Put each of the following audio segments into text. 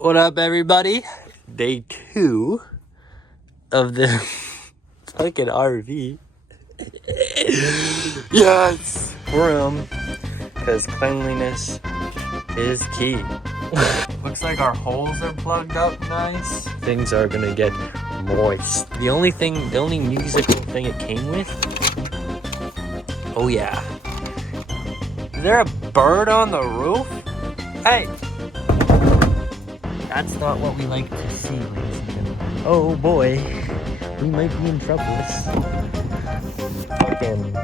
What up, everybody? Day 2 of the fucking RV. Yes! Room, because cleanliness is key. Looks like our holes are plugged up nice. Things are gonna get moist. The only musical thing it came with. Oh yeah. Is there a bird on the roof? Hey! That's not what we like to see, ladies and gentlemen. Oh boy, we might be in trouble. Fucking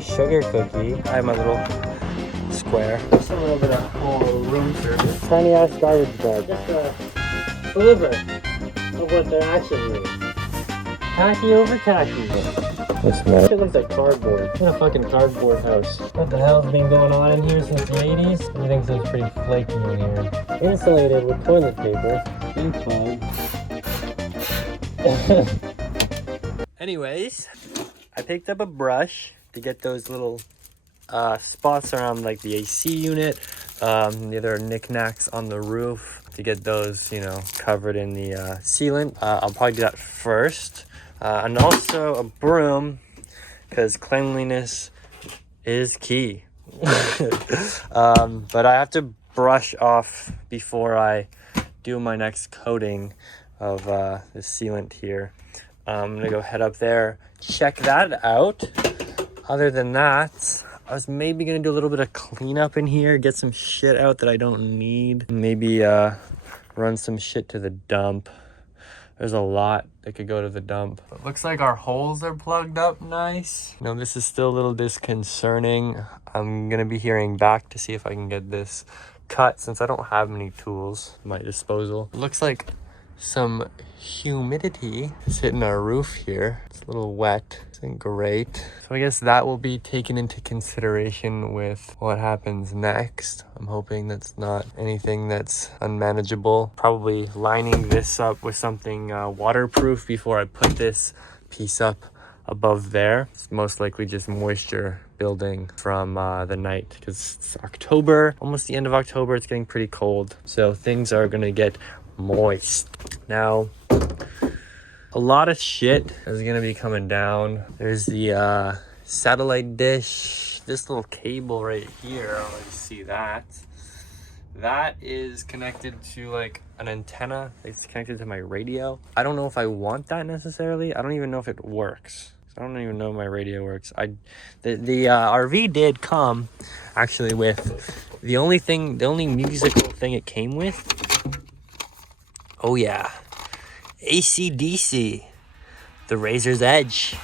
sugar cookie. I have my little square. Just a little bit of whole room service. Tiny ass garbage bag. Just a sliver of what they're actually is. Tacky over tacky. What's that? It looks like cardboard. It's in a fucking cardboard house. What the hell's been going on in here since the 80s? Everything's so pretty flaky in here. Insulated with toilet paper. And plug. Anyways, I picked up a brush to get those little spots around like the AC unit, the other knickknacks on the roof to get those, you know, covered in the sealant. I'll probably do that first. And also a broom, because cleanliness is key. But I have to brush off before I do my next coating of the sealant here. I'm gonna go head up there, check that out. Other than that, I was maybe gonna do a little bit of cleanup in here, get some shit out that I don't need. Maybe run some shit to the dump. There's a lot that could go to the dump. It looks like our holes are plugged up nice. You know, this is still a little disconcerting. I'm gonna be hearing back to see if I can get this cut since I don't have many tools at my disposal. It looks like some humidity is hitting our roof here. It's a little wet. Isn't great. So I guess that will be taken into consideration with what happens next. I'm hoping that's not anything that's unmanageable. Probably lining this up with something waterproof before I put this piece up above there. It's most likely just moisture building from the night because it's October, almost the end of October. It's getting pretty cold. So things are gonna get moist. Now, a lot of shit is gonna be coming down. There's the satellite dish, this little cable right here. I'll let you see that. That is connected to like an antenna. It's connected to my radio. I don't know if I want that necessarily. I don't even know if it works. I don't even know if my radio works. The RV did come actually with the only musical thing it came with. Oh yeah. AC/DC, the Razor's Edge.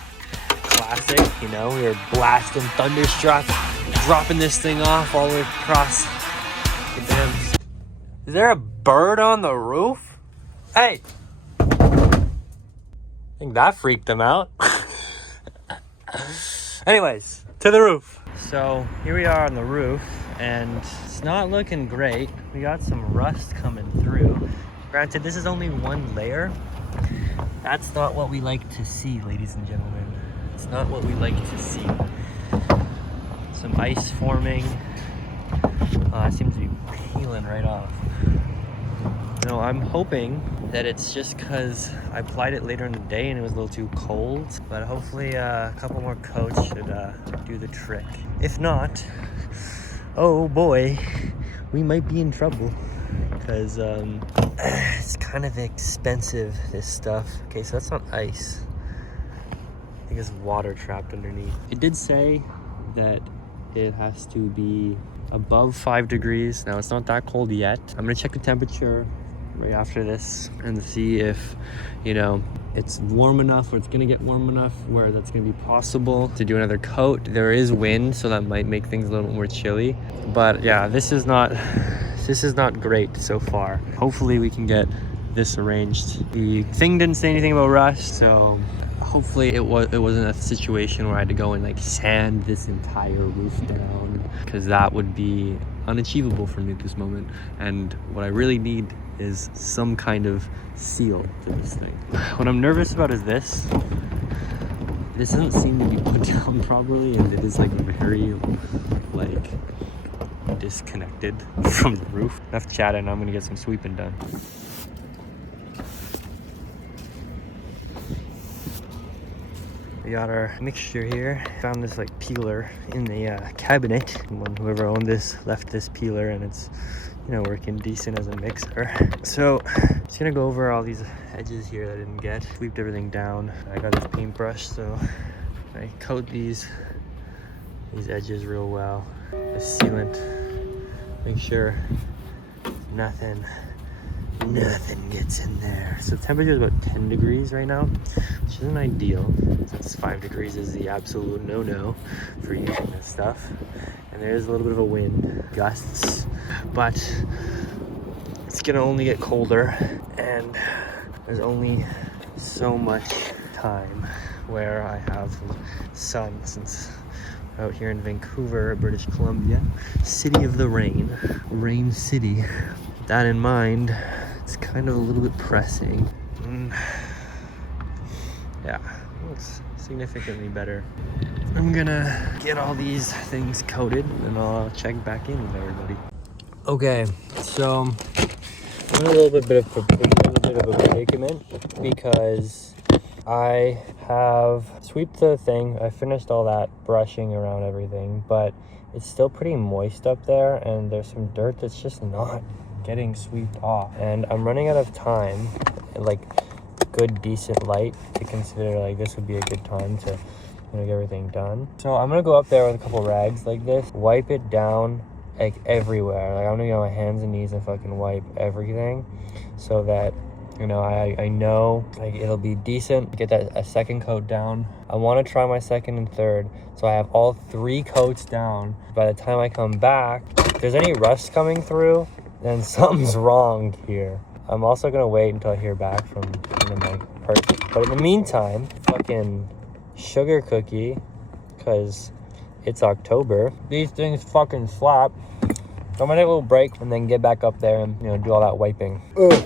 Classic, you know, we were blasting Thunderstruck, dropping this thing off all the way across the damn. Is there a bird on the roof? Hey! I think that freaked them out. Anyways, to the roof. So here we are on the roof, and it's not looking great. We got some rust coming through. Granted, this is only one layer. That's not what we like to see, ladies and gentlemen. It's not what we like to see. Some ice forming. It seems to be peeling right off. You know, I'm hoping that it's just because I applied it later in the day and it was a little too cold. But hopefully a couple more coats should do the trick. If not, oh boy, we might be in trouble. Because it's kind of expensive, this stuff. Okay, so that's not ice. I think it's water trapped underneath. It did say that it has to be above 5 degrees. Now, it's not that cold yet. I'm gonna check the temperature right after this and see if, you know, it's warm enough or it's gonna get warm enough where that's gonna be possible to do another coat. There is wind, so that might make things a little more chilly. But yeah, this is not great so far. Hopefully we can get this arranged. The thing didn't say anything about rust, so hopefully it wasn't a situation where I had to go and like sand this entire roof down, because that would be unachievable for me at this moment. And what I really need is some kind of seal to this thing. What I'm nervous about is this. This doesn't seem to be put down properly, and it is like very like disconnected from the roof. Enough chatting, I'm gonna get some sweeping done. We got our mixture here. Found this like peeler in the cabinet. When whoever owned this left this peeler, and it's, you know, working decent as a mixer. So just gonna go over all these edges here that I didn't get. Sweeped everything down. I got this paintbrush, so I coat these edges real well. The sealant. Make sure nothing gets in there. So the temperature is about 10 degrees right now, which isn't ideal, since 5 degrees is the absolute no-no for using this stuff. And there is a little bit of a wind, gusts, but it's gonna only get colder, and there's only so much time where I have sun, since we're out here in Vancouver, British Columbia, city of the rain city. With that in mind, it's kind of a little bit pressing. Yeah, looks significantly better. I'm gonna get all these things coated and I'll check back in with everybody. Okay, so I'm in a little bit of a predicament because I have swept the thing. I finished all that brushing around everything, but it's still pretty moist up there, and there's some dirt that's just not getting swept off. And I'm running out of time, like good decent light, to consider like this would be a good time to, you know, get everything done. So I'm gonna go up there with a couple rags like this, wipe it down like everywhere. Like I'm gonna get on my hands and knees and fucking wipe everything, so that, you know, I know like it'll be decent. Get that a second coat down. I want to try my second and third, so I have all 3 coats down. By the time I come back, if there's any rust coming through, then something's wrong here. I'm also gonna wait until I hear back from, you know, my person. But in the meantime, fucking sugar cookie, because it's October. These things fucking slap. So I'm gonna take a little break and then get back up there and, you know, do all that wiping. Ugh.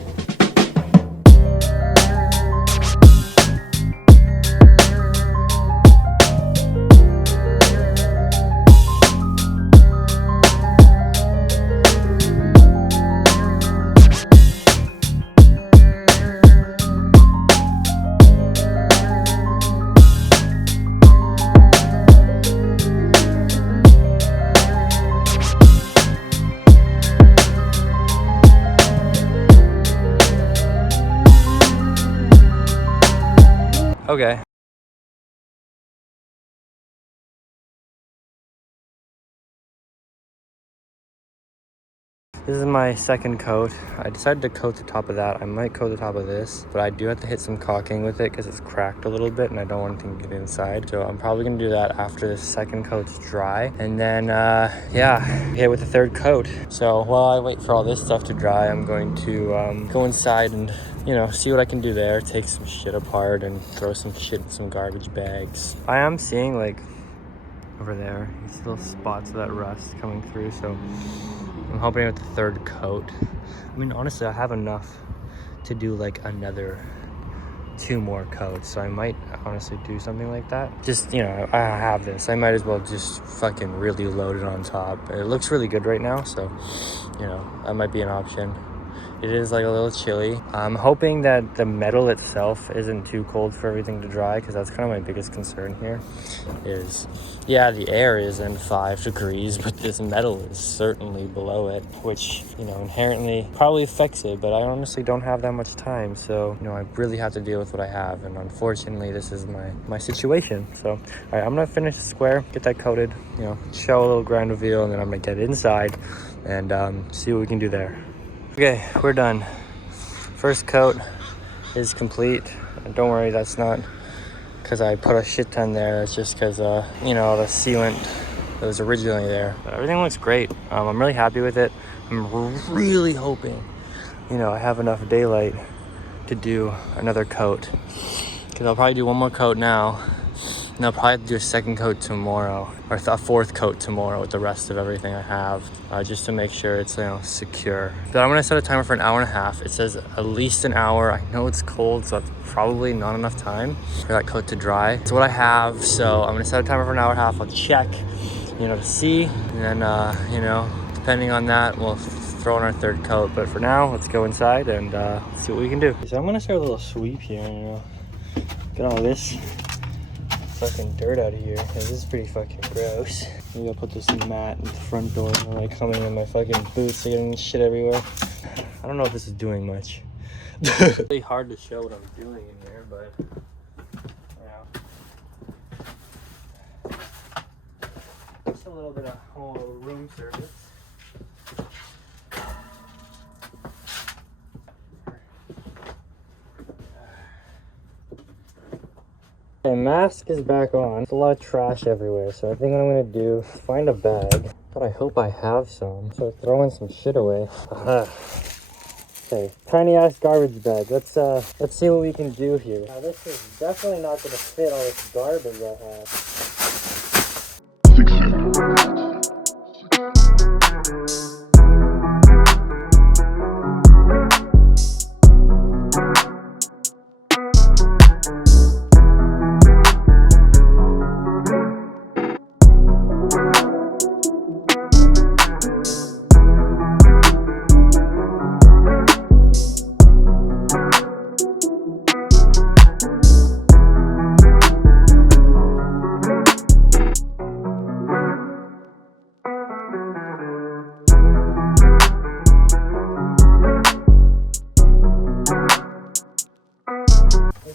Okay. This is my second coat. I decided to coat the top of that. I might coat the top of this, but I do have to hit some caulking with it because it's cracked a little bit and I don't want anything to get inside. So I'm probably gonna do that after the second coat's dry. And then, yeah, hit with the third coat. So while I wait for all this stuff to dry, I'm going to go inside and, you know, see what I can do there. Take some shit apart and throw some shit in some garbage bags. I am seeing, like, over there, these little spots of that rust coming through, so I'm hoping with the third coat. I mean, honestly, I have enough to do like another 2 more coats, so I might honestly do something like that. Just, you know, I have this. I might as well just fucking really load it on top. It looks really good right now, so, you know, that might be an option. It is like a little chilly. I'm hoping that the metal itself isn't too cold for everything to dry, because that's kind of my biggest concern here is, yeah, the air is in 5 degrees, but this metal is certainly below it, which, you know, inherently probably affects it, but I honestly don't have that much time. So, you know, I really have to deal with what I have, and unfortunately this is my situation. So, all right, I'm gonna finish the square, get that coated, you know, show a little grind reveal, and then I'm gonna get inside and see what we can do there. Okay, we're done. First coat is complete. Don't worry, that's not because I put a shit ton there. It's just because, you know, the sealant that was originally there. But everything looks great. I'm really happy with it. I'm really hoping, you know, I have enough daylight to do another coat. Because I'll probably do 1 more coat now. And I'll probably have to do a second coat tomorrow, or a 4th coat tomorrow with the rest of everything I have, just to make sure it's, you know, secure. But I'm gonna set a timer for 1.5 hours. It says at least an hour. I know it's cold, so that's probably not enough time for that coat to dry. It's what I have, so I'm gonna set a timer for 1.5 hours. I'll check, you know, to see, and then, you know, Depending on that, we'll throw in our third coat. But for now, let's go inside and see what we can do. So I'm gonna start a little sweep here, you know. Get all this fucking dirt out of here. This is pretty fucking gross. Maybe I'll put this mat in the front door when I come in my fucking boots getting shit everywhere. I don't know if this is doing much. It's really hard to show what I'm doing in here, but yeah. Just a little bit of whole room service. My mask is back on. There's a lot of trash everywhere, so I think what I'm gonna do, find a bag. But I hope I have some. So throwing some shit away. Okay, tiny ass garbage bag. Let's see what we can do here. Now this is definitely not gonna fit all this garbage I have.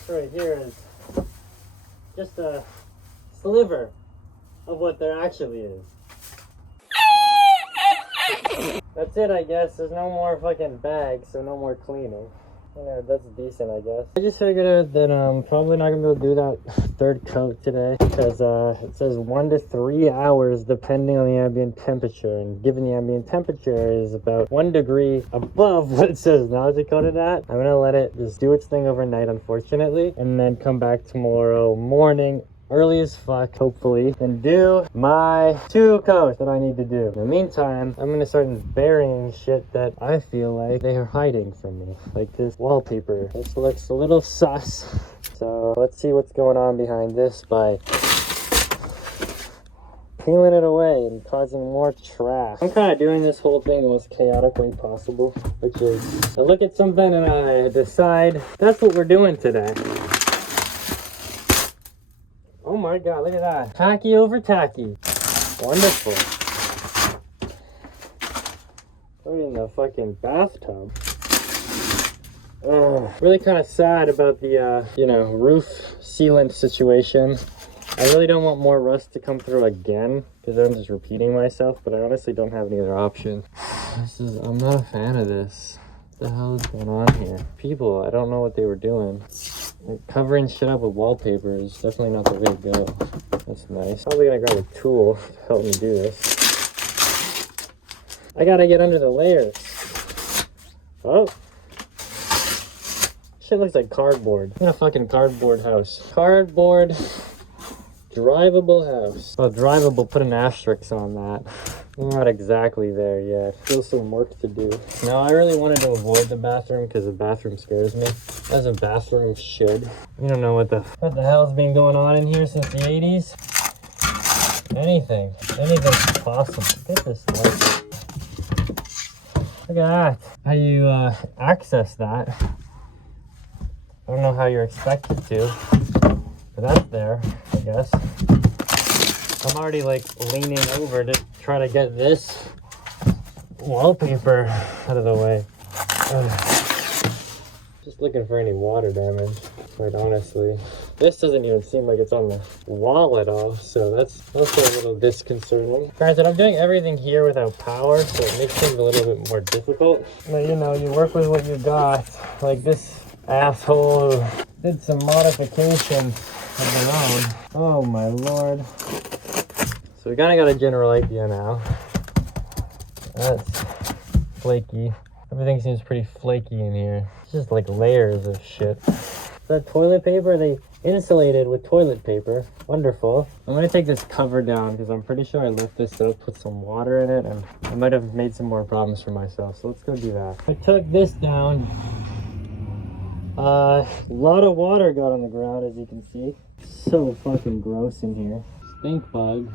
Right here is just a sliver of what there actually is. That's it, I guess. There's no more fucking bags, so no more cleaning. You know, that's decent, I guess. I just figured out that I'm probably not gonna be able to do that third coat today because it says 1 to 3 hours depending on the ambient temperature, and given the ambient temperature is about 1 degree above what it says now to coat it at, I'm gonna let it just do its thing overnight, unfortunately, and then come back tomorrow morning early as fuck, hopefully, and do my 2 coats that I need to do. In the meantime, I'm gonna start burying shit that I feel like they are hiding from me, like this wallpaper. This looks a little sus, so let's see what's going on behind this by peeling it away and causing more trash. I'm kind of doing this whole thing the most chaotic way possible, which is I look at something and I decide that's what we're doing today. Oh my god, look at that. Tacky over tacky. Wonderful. Put it in the fucking bathtub. Oh, really kind of sad about the, you know, roof sealant situation. I really don't want more rust to come through again, because I'm just repeating myself, but I honestly don't have any other option. I'm not a fan of this. What the hell is going on here? People, I don't know what they were doing. Like, covering shit up with wallpaper is definitely not the way to go. That's nice. Probably gonna grab a tool to help me do this. I gotta get under the layers. Oh. Shit looks like cardboard. I'm in a fucking cardboard house. Cardboard drivable house. Well, drivable, put an asterisk on that. We're not exactly there yet. Still some work to do. Now, I really wanted to avoid the bathroom because the bathroom scares me, as a bathroom should. You don't know what the hell's been going on in here since the 80s. Anything's possible. Get this light. Look at that. How you access that. I don't know how you're expected to, but that's there, I guess. I'm already like leaning over to try to get this wallpaper out of the way. Just looking for any water damage, quite honestly. This doesn't even seem like it's on the wall at all, so that's also a little disconcerting. Granted, I'm doing everything here without power, so it makes things a little bit more difficult. But you know, you work with what you got. Like this asshole did some modifications of their own. Oh my lord. So we kinda got a general idea now. That's flaky. Everything seems pretty flaky in here. It's just like layers of shit. That toilet paper, they insulated with toilet paper. Wonderful. I'm gonna take this cover down because I'm pretty sure I lift this up, put some water in it, and I might have made some more problems for myself. So let's go do that. I took this down. A lot of water got on the ground, as you can see. So fucking gross in here. Stink bug.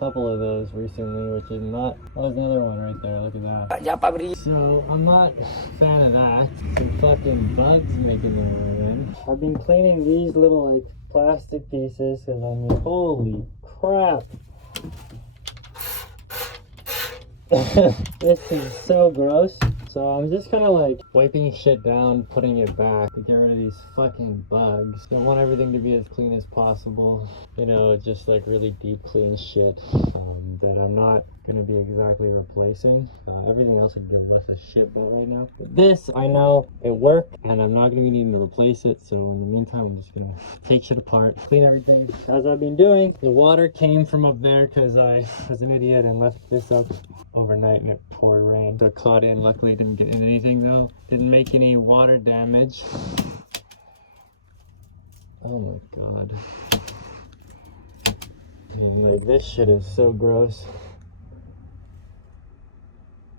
couple of those recently, which is not. Oh, there's another one right there. Look at that. So I'm not a fan of that. Some fucking bugs making their way in. I've been cleaning these little like plastic pieces because I mean, holy crap. This is so gross. So I'm just kind of like wiping shit down, putting it back to get rid of these fucking bugs. I want everything to be as clean as possible. You know, just like really deep clean shit that I'm not gonna be exactly replacing. Everything else would give less a shit about right now. But this, I know it worked and I'm not gonna be needing to replace it. So in the meantime, I'm just gonna take shit apart, clean everything as I've been doing. The water came from up there because I was an idiot and left this up overnight and it poured rain. Got caught in, luckily didn't get into anything though. Didn't make any water damage. Oh my god. And, like, this shit is so gross.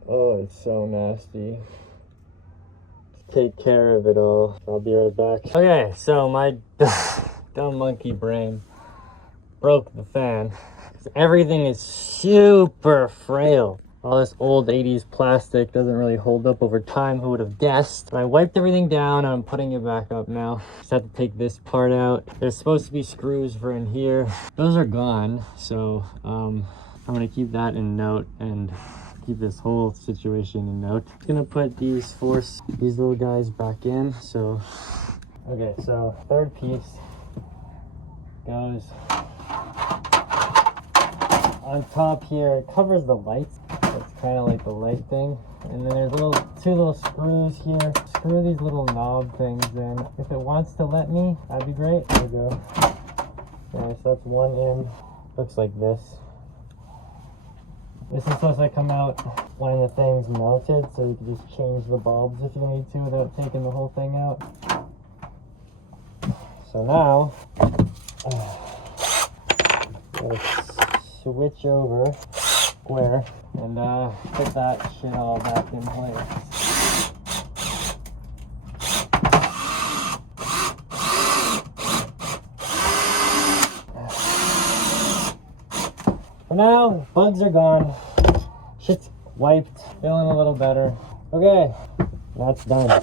Oh, it's so nasty. Take care of it all. I'll be right back. Okay, so my dumb monkey brain broke the fan. Everything is super frail. All this old 80s plastic doesn't really hold up over time. Who would have guessed? But I wiped everything down. I'm putting it back up now. Just have to take this part out. There's supposed to be screws for in here. Those are gone. So I'm gonna keep that in note and keep this whole situation in note. I'm gonna put these little guys back in. So, okay, so third piece goes on top here. It covers the lights. It's kind of like the light thing. And then there's two little screws here. Screw these little knob things in. If it wants to let me, that'd be great. There we go. Okay, so that's one in. Looks like this. This is supposed to come out when the thing's melted, so you can just change the bulbs if you need to without taking the whole thing out. So now, let's switch over square and put that shit all back in place. For now, bugs are gone. Shit's wiped. Feeling a little better. Okay, that's done.